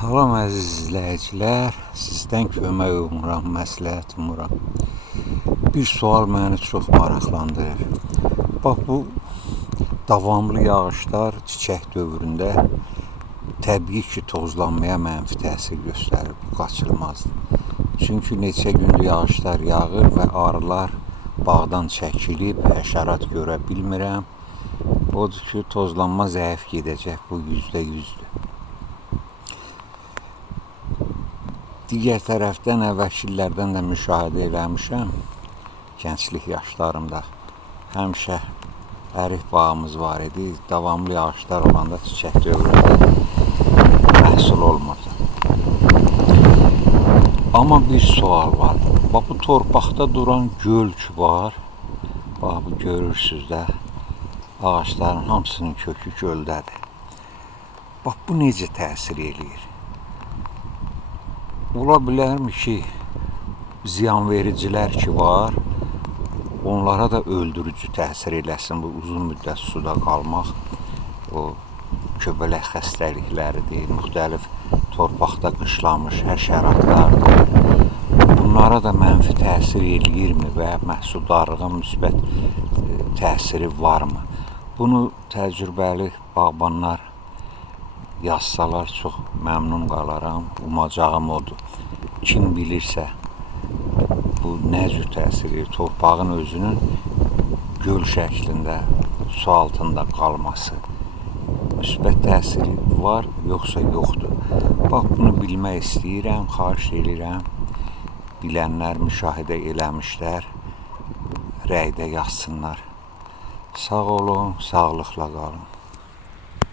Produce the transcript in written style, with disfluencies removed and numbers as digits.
Salam əziz izləyicilər, sizdən kömək umuram, məsləhət umuram. Bir sual məni çox maraqlandırır. Bax, bu davamlı yağışlar çiçək dövründə təbii ki, tozlanmaya mənfi təsir göstərir, bu qaçılmazdır. Çünki neçə gündür yağışlar yağır və arılar bağdan çəkilib, həşərat görə bilmirəm. Odur ki, tozlanma zəif gedəcək, bu %100'dür. Digər tərəfdən əvvəlki illərdən də müşahidə eləmişəm, gənclik yaşlarımda. Həmişə ərik bağımız var idi, davamlı yağışlar olanda çiçək dövründə məhsul olmurdu. Amma bir sual var. Bax, bu torpaqda duran göl ki var, bax, bu görürsünüz də, ağaçların hamısının kökü göldədir. Bax, bu necə təsir eləyir? Ola bilərmi ki, ziyanvericilər ki var, onlara da öldürücü təsir eləsin, bu uzun müddət suda qalmaq, o köbələk xəstəlikləridir, müxtəlif torpaqda qışlamış həşəratlardır. Bunlara da mənfi təsir eləyirmi və məhsuldarlığa müsbət təsiri varmı? Bunu təcrübəli bağbanlar yazsalar çox məmnun qalaram, umacağım odur. Kim bilirsə, bu nə cür təsir edir, torpağın özünün göl şəklində su altında qalması müsbət təsiri var, yoxsa yoxdur? Bax, bunu bilmək istəyirəm, xahiş edirəm. Bilənlər müşahidə eləmişlər, rəydə yazsınlar. Sağ olun, sağlıqla qalın.